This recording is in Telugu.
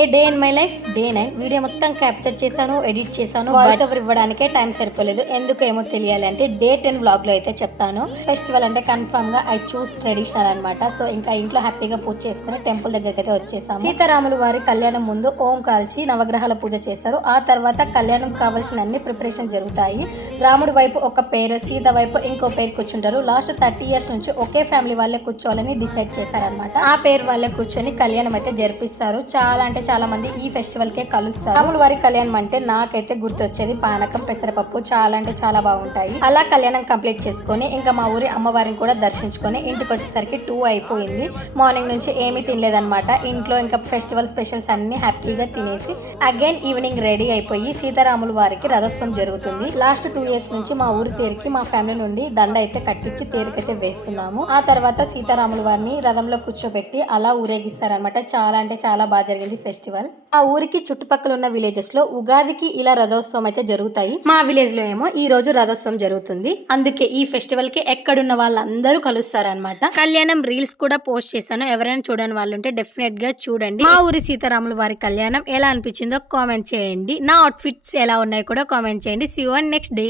A day in my life day 9 video మొత్తం క్యాప్చర్ చేశాను, ఎడిట్ చేశాను. వాయిస్ ఓవర్ ఇవ్వడానికే టైం సరిపోలేదు. ఎందుకేమో తెలియాలి అంటే డే 10 వ్లాగ్ లో అయితే చెప్తాను. ఫెస్టివల్ అంటే కన్ఫర్మ్ గా ఐ చూస్ ట్రెడిషనల్ అనమాట. సో ఇంకా ఇంట్లో హ్యాపీగా పూజ చేసుకుని టెంపుల్ దగ్గరికి అయితే వచ్చేసాము. సీతారాములు వారి కళ్యాణం ముందు ఓం కాల్చి నవగ్రహాల పూజ చేశారు. ఆ తర్వాత కళ్యాణం కావాల్సిన అన్ని ప్రిపరేషన్ జరుగుతాయి. రాముడు వైపు ఒక పేరు, సీత వైపు ఇంకో పేరు కూర్చుంటారు. లాస్ట్ 30 years నుంచి ఒకే ఫ్యామిలీ వాళ్ళే కూర్చోవాలని డిసైడ్ చేశారనమాట. ఆ పేరు వాళ్ళే కూర్చొని కళ్యాణం అయితే జరిపిస్తారు. చాలా అంటే చాలా మంది ఈ ఫెస్టివల్ కే కలుస్తారు. రాముల వారి కళ్యాణం అంటే నాకైతే గుర్తొచ్చేది పానకం, పెసరపప్పు. చాలా అంటే చాలా బాగుంటాయి. అలా కళ్యాణం కంప్లీట్ చేసుకొని ఇంకా మా ఊరి అమ్మవారిని కూడా దర్శించుకొని ఇంటికి వచ్చేసరికి 2 అయిపోయింది. మార్నింగ్ నుంచి ఏమీ తినలేదన్నమాట. ఇంట్లో ఇంకా ఫెస్టివల్ స్పెషల్స్ అన్ని హ్యాపీగా తినేసి అగైన్ ఈవినింగ్ రెడీ అయిపోయి సీతారాముల వారికి రథోత్సవం జరుగుతుంది. లాస్ట్ 2 years నుంచి మా ఊరి తేరికి మా ఫ్యామిలీ నుండి దండ అయితే కట్టించి తేరికైతే వేస్తున్నాము. ఆ తర్వాత సీతారాముల వారిని రథంలో కూర్చోబెట్టి అలా ఊరేగిస్తారనమాట. చాలా అంటే చాలా బాగా జరిగింది ఫెస్టివల్. ఆ ఊరికి చుట్టుపక్కల ఉన్న విలేజెస్ లో ఉగాదికి ఇలా రథోత్సవం అయితే జరుగుతాయి. మా విలేజ్ లో ఏమో ఈ రోజు రథోత్సవం జరుగుతుంది. అందుకే ఈ ఫెస్టివల్ కి ఎక్కడున్న వాళ్ళందరూ కలుస్తారనమాట. కళ్యాణం రీల్స్ కూడా పోస్ట్ చేశాను. ఎవరైనా చూడని వాళ్ళు ఉంటే డెఫినెట్ గా చూడండి. మా ఊరి సీతారాముల వారి కళ్యాణం ఎలా అనిపించిందో కామెంట్ చేయండి. నా అవుట్ఫిట్స్ ఎలా ఉన్నాయో కూడా కామెంట్ చేయండి. See you on next day.